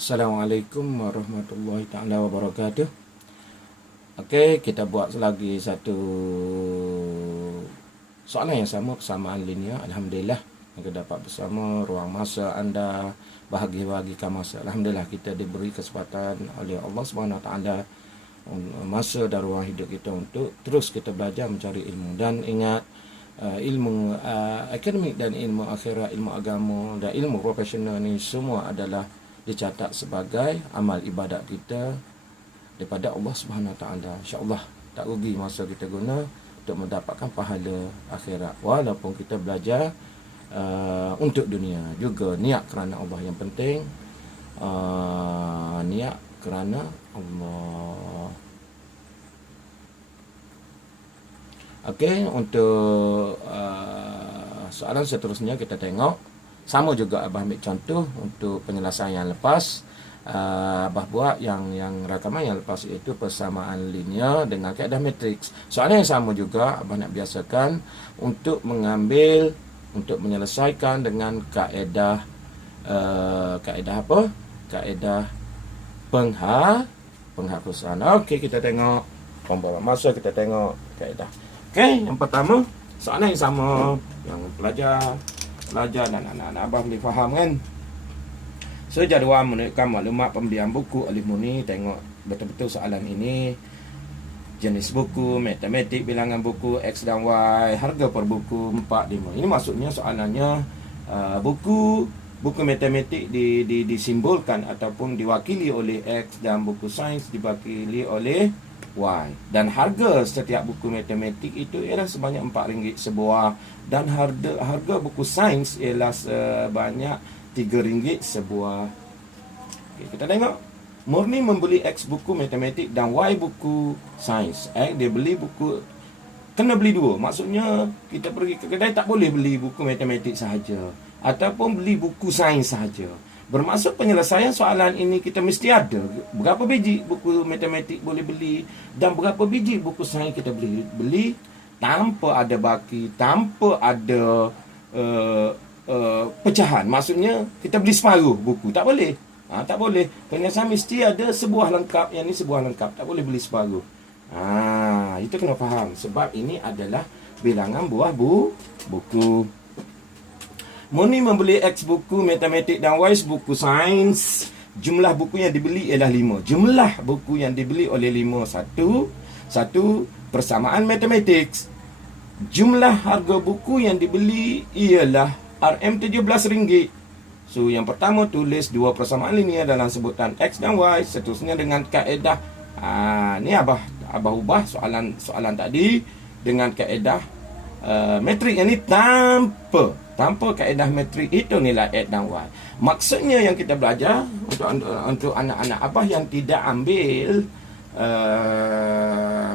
Assalamualaikum warahmatullahi taala wabarakatuh. Okey, kita buat lagi satu soalan yang sama, persamaan linear. Alhamdulillah kita dapat bersama ruang masa anda, bahagi-bahagikan masa. Alhamdulillah kita diberi kesempatan oleh Allah Subhanahu Wa Taala masa dan ruang hidup kita untuk terus kita belajar mencari ilmu. Dan ingat, ilmu akademik dan ilmu akhirat, ilmu agama dan ilmu profesional ni semua adalah dicatat sebagai amal ibadat kita daripada Allah Subhanahu Wa Taala. Insya-Allah tak rugi masa kita guna untuk mendapatkan pahala akhirat. Walaupun kita belajar untuk dunia juga, niat kerana Allah yang penting. Niat kerana Allah. Okey, untuk soalan seterusnya kita tengok. Sama juga Abah ambil contoh untuk penyelesaian yang lepas. Abah buat yang rakaman yang lepas, iaitu persamaan linear dengan kaedah matriks. Soalan yang sama juga Abah nak biasakan untuk mengambil, untuk menyelesaikan dengan kaedah kaedah apa? Kaedah penghapusan. Okey, kita tengok pembawa masa, kita tengok kaedah. Okey, yang pertama soalan yang sama yang pelajar dan anak-anak Abah boleh faham kan. So, jadual menunjukkan maklumat pembelian buku Alif Muni. Tengok betul-betul soalan ini. Jenis buku, matematik, bilangan buku, X dan Y, harga per buku 4, 5. Ini maksudnya soalannya buku matematik disimbolkan ataupun diwakili oleh X, dan buku sains diwakili oleh Y. Dan harga setiap buku matematik itu ialah sebanyak RM4 sebuah, dan harga buku sains ialah sebanyak RM3 sebuah. Okay, kita tengok. Murni membeli X buku matematik dan Y buku sains. Dia beli buku, kena beli dua. Maksudnya kita pergi ke kedai tak boleh beli buku matematik sahaja ataupun beli buku sains sahaja. Bermaksud penyelesaian soalan ini kita mesti ada berapa biji buku matematik boleh beli dan berapa biji buku sains kita beli tanpa ada baki, tanpa ada pecahan. Maksudnya kita beli separuh buku, tak boleh. Tak boleh. Penyelesaian mesti ada sebuah lengkap, yang ni sebuah lengkap, tak boleh beli separuh. Itu kena faham, sebab ini adalah bilangan buah buku. Murni membeli X buku matematik dan Y buku sains. Jumlah buku yang dibeli ialah 5. Jumlah buku yang dibeli oleh 5 satu persamaan matematik. Jumlah harga buku yang dibeli ialah RM17. So, yang pertama tulis dua persamaan linear dalam sebutan X dan Y. Seterusnya dengan kaedah. Ni Abah ubah soalan tadi dengan kaedah metrik yang ni tanpa kaedah metrik itu nilai X dan Y. Maksudnya yang kita belajar untuk anak-anak Abah yang tidak ambil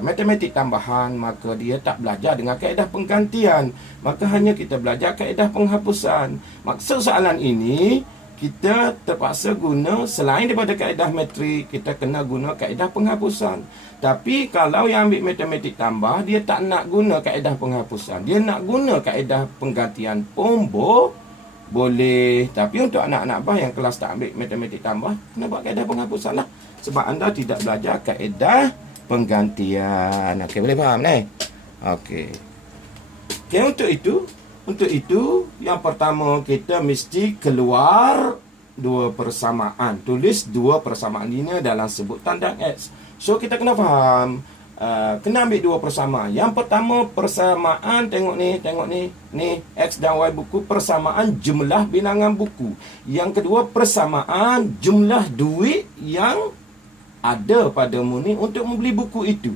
matematik tambahan, maka dia tak belajar dengan kaedah penggantian, maka hanya kita belajar kaedah penghapusan. Maksud soalan ini kita terpaksa guna, selain daripada kaedah metrik, kita kena guna kaedah penghapusan. Tapi kalau yang ambil matematik tambah, dia tak nak guna kaedah penghapusan, dia nak guna kaedah penggantian pun boleh. Tapi untuk anak-anak Abah yang kelas tak ambil matematik tambah, kena buat kaedah penghapusan lah, sebab anda tidak belajar kaedah penggantian. Okey, boleh faham ni? Okey. Okey, untuk itu, yang pertama kita mesti keluar dua persamaan. Tulis dua persamaan linear dalam sebutan dan X. So, kita kena faham, kena ambil dua persamaan. Yang pertama persamaan, tengok ni, X dan Y buku, persamaan jumlah bilangan buku. Yang kedua persamaan jumlah duit yang ada pada Murni untuk membeli buku itu.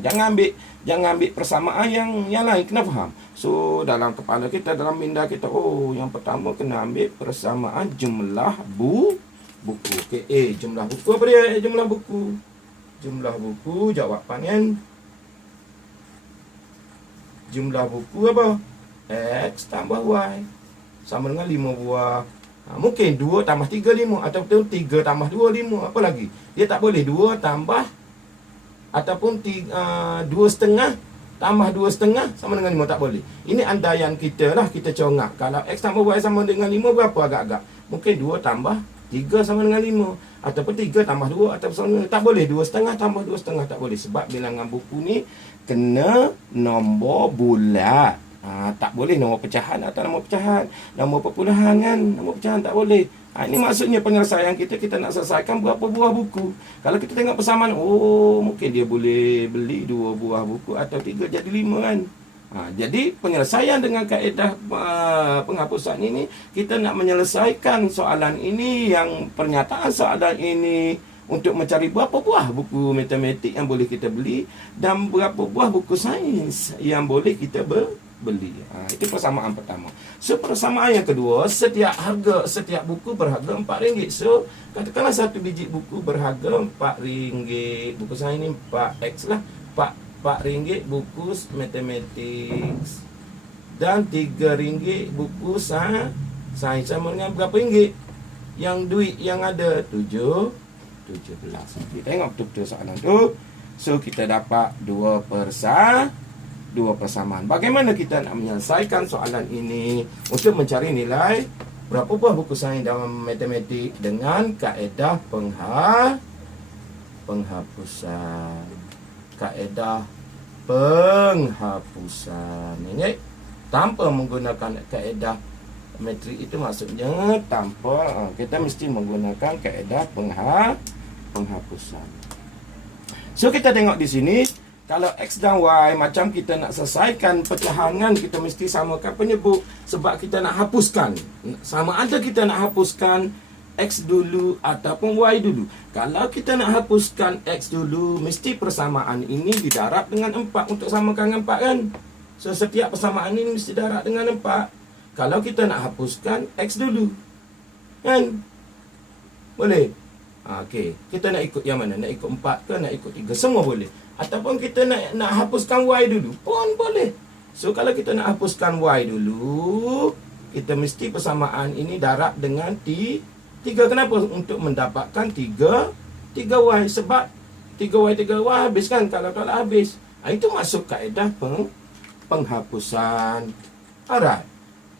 Jangan ambil persamaan yang lain, kena faham. So, dalam kepala kita, dalam minda kita, yang pertama kena ambil persamaan jumlah buku. Okay, jumlah buku apa dia? Jumlah buku, jawapan kan? Jumlah buku apa? X tambah Y sama dengan 5 buah. Mungkin 2 tambah 3, 5. Ataupun 3 tambah 2, 5. Apa lagi? Dia tak boleh 2 tambah ataupun 2 setengah tambah 2 setengah sama dengan 5. Tak boleh. Ini andaian kita lah, kita congak. Kalau X tambah Y sama dengan 5, berapa agak-agak? Mungkin 2 tambah 3 sama dengan 5. Ataupun 3 tambah 2 ataupun sama dengan, tak boleh 2,5 tambah 2,5, tak boleh. Sebab bilangan buku ni kena nombor bulat. Tak boleh nombor pecahan atau nombor pecahan. Nombor perpuluhan kan, nombor pecahan tak boleh. Ini maksudnya penyelesaian kita nak selesaikan berapa buah buku. Kalau kita tengok persamaan, mungkin dia boleh beli 2 buah buku atau 3 jadi 5 kan. Jadi penyelesaian dengan kaedah penghapusan ini, kita nak menyelesaikan soalan ini, yang pernyataan soalan ini untuk mencari berapa buah buku matematik yang boleh kita beli dan berapa buah buku sains yang boleh kita beli. Itu persamaan pertama. So persamaan yang kedua, setiap buku berharga RM4. So katakanlah satu biji buku berharga RM4. Buku sains ini 4X lah. RM4 buku matematik dan RM3 buku sains. Sama dengan berapa ringgit? Yang duit yang ada 17. Kita tengok betul-betul soalan tu. So kita dapat 2 persamaan. Bagaimana kita nak menyelesaikan soalan ini untuk mencari nilai berapa buah buku sains dalam matematik dengan kaedah penghapusan. Kaedah penghapusan ini tanpa menggunakan kaedah metrik, itu maksudnya tanpa kita mesti menggunakan kaedah penghapusan. So kita tengok di sini, kalau X dan Y macam kita nak selesaikan pecahan, kita mesti samakan penyebut. Sebab kita nak hapuskan, sama ada kita nak hapuskan X dulu ataupun Y dulu. Kalau kita nak hapuskan X dulu, mesti persamaan ini didarab dengan 4 untuk samakan dengan 4 kan. So setiap persamaan ini mesti darab dengan 4. Kalau kita nak hapuskan X dulu, kan? Boleh? Okey. Kita nak ikut yang mana? Nak ikut 4 ke nak ikut 3? Semua boleh. Ataupun kita nak hapuskan Y dulu pun boleh. So kalau kita nak hapuskan Y dulu, kita mesti persamaan ini darab dengan 3. Kenapa? Untuk mendapatkan 3Y. Sebab 3Y habis kan. Kalau tak habis, itu masuk kaedah penghapusan. Alright.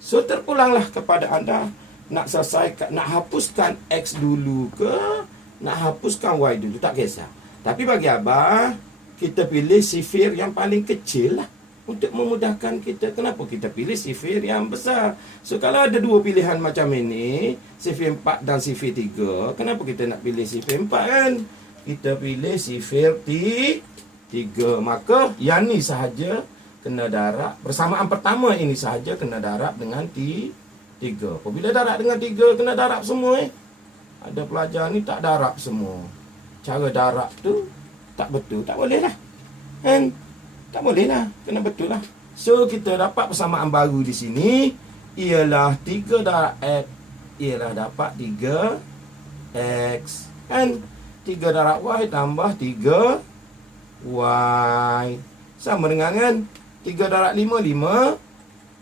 So terpulanglah kepada anda, nak selesaikan, nak hapuskan X dulu ke nak hapuskan Y dulu, tak kisah. Tapi bagi abah, kita pilih sifir yang paling kecil lah, untuk memudahkan kita. Kenapa kita pilih sifir yang besar? So kalau ada dua pilihan macam ini, sifir 4 dan sifir 3, kenapa kita nak pilih sifir 4 kan? Kita pilih sifir 3. Maka yang ni sahaja kena darab, persamaan pertama ini sahaja kena darab dengan 3. Apabila darab dengan 3, kena darab semua. Ada pelajar ni tak darab semua. Cara darab tu tak betul, tak boleh lah kan? Tak boleh lah, kena betul lah. So kita dapat persamaan baru di sini, ialah 3 darab X ialah dapat 3X kan? 3 darab Y tambah 3Y sama dengan kan? 3 darab 5,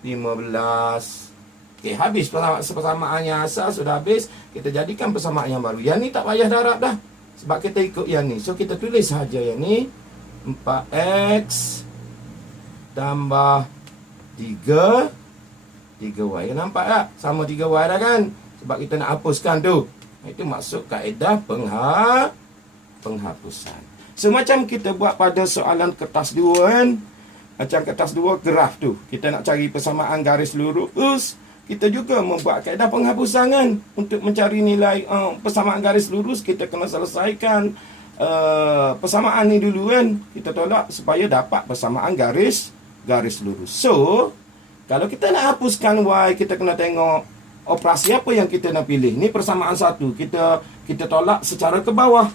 15. Okey, habis persamaan yang asal sudah habis. Kita jadikan persamaan yang baru. Yang ni tak payah darab dah, sebab kita ikut yang ni. So kita tulis saja yang ni, 4X tambah 3Y. Nampak tak? Sama 3Y dah kan? Sebab kita nak hapuskan tu. Itu maksud kaedah penghapusan. So macam kita buat pada soalan kertas 2 kan? Macam kertas 2 graf tu, kita nak cari persamaan garis lurus, kita juga membuat kaedah penghapusan kan? Untuk mencari nilai persamaan garis lurus, kita kena selesaikan persamaan ni dulu kan? Kita tolak supaya dapat persamaan garis lurus. So kalau kita nak hapuskan Y, kita kena tengok operasi apa yang kita nak pilih. Ni persamaan satu, kita tolak secara ke bawah.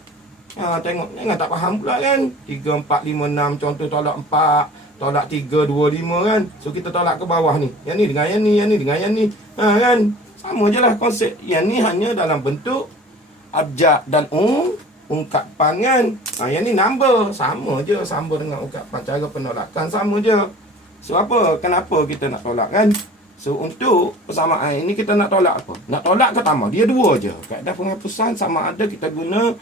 Tengok, jangan tak faham pula kan? 3, 4, 5, 6. Contoh tolak 4, tolak 3, 2, 5 kan? So kita tolak ke bawah ni. Yang ni dengan yang ni, yang ni dengan yang ni. Kan? Sama je lah konsep. Yang ni hanya dalam bentuk abjad dan ungkapan kan? Yang ni number. Sama je. Sama dengan ungkapan. Cara penolakan sama je. So apa? Kenapa kita nak tolak kan? So untuk persamaan ini kita nak tolak apa? Nak tolak ke tambah? Dia dua je. Kaedah penghapusan sama ada kita guna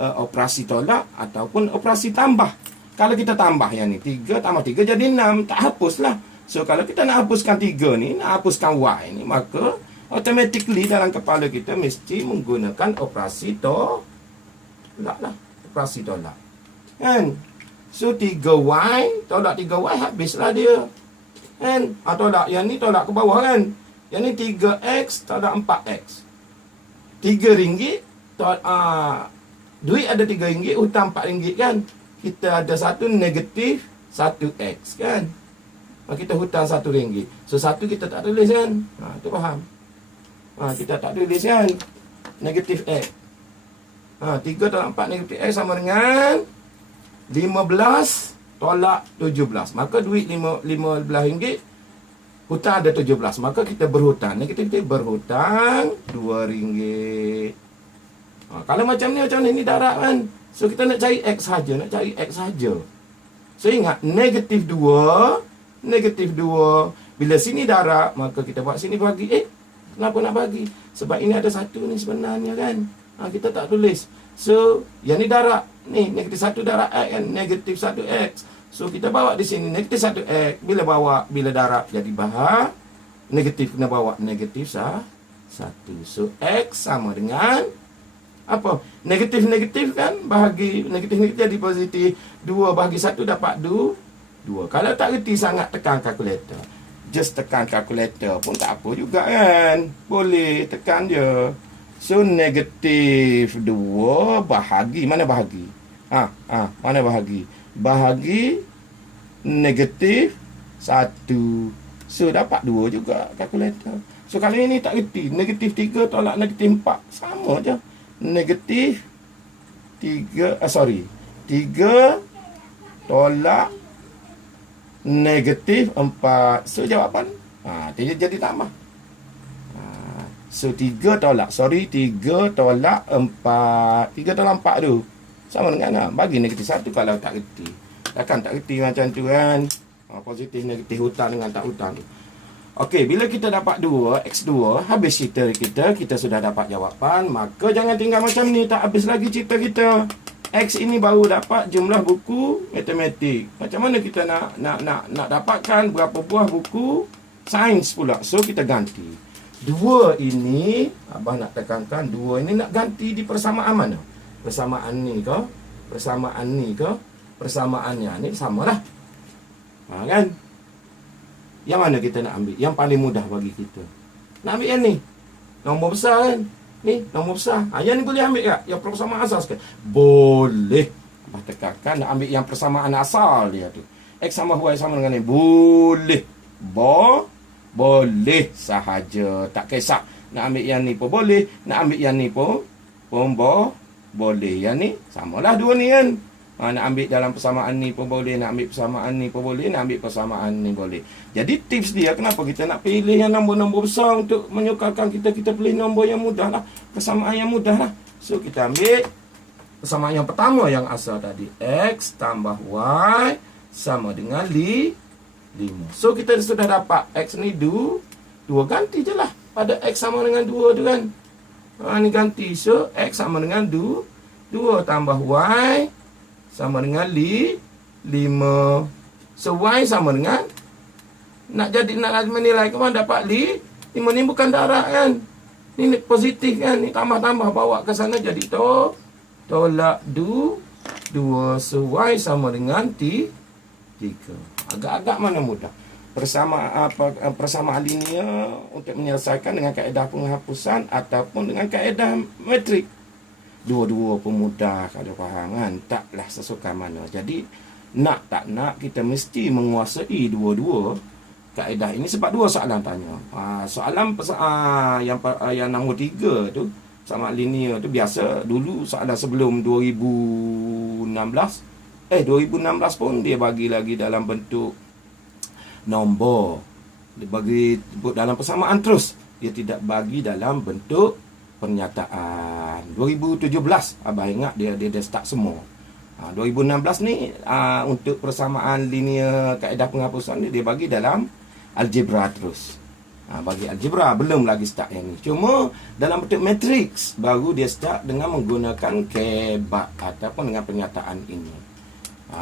operasi tolak ataupun operasi tambah. Kalau kita tambah yang ni, 3 tambah 3 jadi 6, tak hapuslah. So kalau kita nak hapuskan 3 ni, nak hapuskan Y ni, maka automatically dalam kepala kita mesti menggunakan operasi tolak lah. Operasi tolak. Kan? So 3Y, tolak 3Y habislah dia. Kan? Tolak yang ni tolak ke bawah kan. Yang ni 3X tolak 4X. RM3 duit ada RM3, hutang RM4 kan. Kita ada satu negatif 1X kan. Kita hutang RM1. So satu kita tak tulis kan. Tu faham. Kita tak tulis kan. Negatif X. 3 tolak 4 negatif X sama dengan 15 tolak 17. Maka duit RM15, hutang ada 17. Maka kita berhutang. Negatif berhutang RM2. Kalau macam ni darab kan. So kita nak cari X saja, So ingat negatif 2, bila sini darab, maka kita buat sini bagi. Kenapa nak bagi? Sebab ini ada satu ni sebenarnya kan. Kita tak tulis. So yang ni darab. Ni negatif 1 darab X kan, negatif 1X. So kita bawa di sini negatif 1X. Bila darab jadi bahag, negatif kena bawa negatif 1. So X sama dengan apa? Negatif kan, bahagi negatif jadi positif. 2 bahagi 1 dapat 2. Kalau tak reti sangat, tekan kalkulator. Just tekan kalkulator pun tak apa juga kan. Boleh tekan je. So negatif 2 bahagi, mana bahagi? Mana bahagi? Bahagi negatif 1. So dapat 2 juga kalkulator. So kalau ini tak reti, negatif 3 tolak negatif 4 sama je. Negatif 3 tolak negatif 4. So jawapan jadi tambah. So 3 tolak 4. 3 tolak 4 tu sama dengan bagi negatif 1 kalau tak reti. Takkan tak reti macam tu kan. Positif negatif hutang dengan tak hutang tu. Okey, bila kita dapat 2, X2, habis cerita kita sudah dapat jawapan. Maka jangan tinggal macam ni, tak habis lagi cerita kita. X ini baru dapat jumlah buku matematik. Macam mana kita nak dapatkan berapa buah buku sains pula? So kita ganti. 2 ini, abah nak tekankan 2 ini nak ganti di persamaan mana? Persamaan ni ke? Persamaannya ni samalah. Kan? Yang mana kita nak ambil? Yang paling mudah bagi kita. Nak ambil yang ni. Nombor besar kan? Ni, nombor besar. Yang ni boleh ambil tak? Yang persamaan asal sekali. Boleh. Abah tekankan nak ambil yang persamaan asal dia tu. X sama Y sama dengan ni. Boleh. Boleh sahaja. Tak kisah. Nak ambil yang ni pun boleh. Nak ambil yang ni pun boleh. Yang ni samalah dua ni kan. Nak ambil dalam persamaan ni pun boleh. Nak ambil persamaan ni pun boleh. Nak ambil persamaan ni boleh. Jadi tips dia kenapa kita nak pilih yang nombor-nombor besar untuk menyukarkan kita pilih nombor yang mudah lah. Persamaan yang mudah lah. So kita ambil persamaan yang pertama yang asal tadi. X tambah Y sama dengan 5. So kita sudah dapat X ni 2. Ganti je lah. Pada X sama dengan 2 tu kan. Ni ganti. So X sama dengan 2. 2 tambah Y sama dengan 5. So Y sama dengan, nak menilai ke mana dapat 5 ni bukan darab kan. Ni positif kan. Ni tambah-tambah bawa ke sana jadi tolak 2. So Y sama dengan 3. Agak-agak mana mudah. Persamaan linear untuk menyelesaikan dengan kaedah penghapusan ataupun dengan kaedah metrik. Dua-dua pun mudah kalau faham kan. Taklah sesuka mana. Jadi nak tak nak kita mesti menguasai dua-dua kaedah ini sebab dua soalan tanya. Soalan yang nombor 3 tu sama linear tu biasa dulu soalan sebelum 2016 pun dia bagi lagi dalam bentuk nombor. Dia bagi dalam persamaan terus. Dia tidak bagi dalam bentuk pernyataan. 2017 abah ingat dia start semua. 2016 ni untuk persamaan linear kaedah penghapusan dia bagi dalam algebra terus. Bagi algebra belum lagi start yang ni. Cuma dalam bentuk matrix baru dia start dengan menggunakan kebak ataupun dengan pernyataan ini.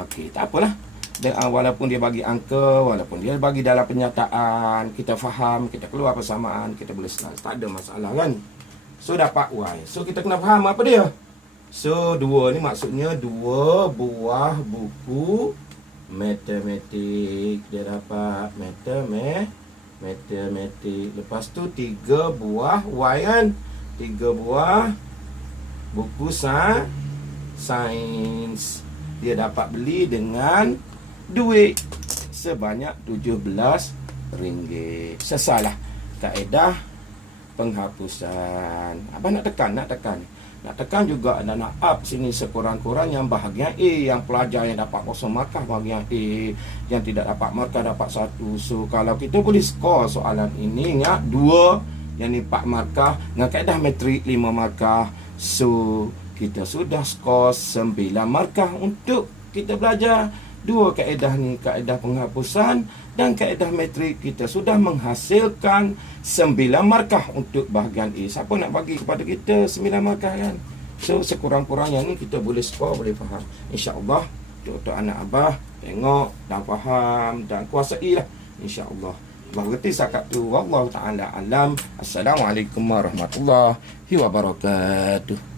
Okey, tak apalah. Walaupun dia bagi angka, walaupun dia bagi dalam penyataan, kita faham, kita keluar persamaan, kita boleh senang. Tak ada masalah kan. So dapat Y. So kita kena faham apa dia. So 2 ni maksudnya 2 buah buku matematik. Dia dapat matematik. Lepas tu 3 buah Y kan. 3 buah buku sains. Dia dapat beli dengan duit sebanyak RM17. Sesalah kaedah penghapusan. Abang nak tekan juga ada nak up sini sekurang-kurang yang bahagian A, yang pelajar yang dapat kosong markah bahagian A, yang tidak dapat markah dapat 1. So kalau kita boleh skor soalan ini, ingat 2, yang ni 4 markah dengan kaedah metrik 5 markah. So kita sudah skor 9 markah untuk kita belajar 2 kaedah ni, kaedah penghapusan dan kaedah metrik. Kita sudah menghasilkan 9 markah untuk bahagian A. Siapa nak bagi kepada kita 9 markah kan? So sekurang-kurangnya ni kita boleh skor, boleh faham. InsyaAllah untuk anak abah tengok dan faham dan kuasai lah, InsyaAllah. Allah berkati sakat tu. Wallahu ta'ala alam. Assalamualaikum warahmatullahi wabarakatuh.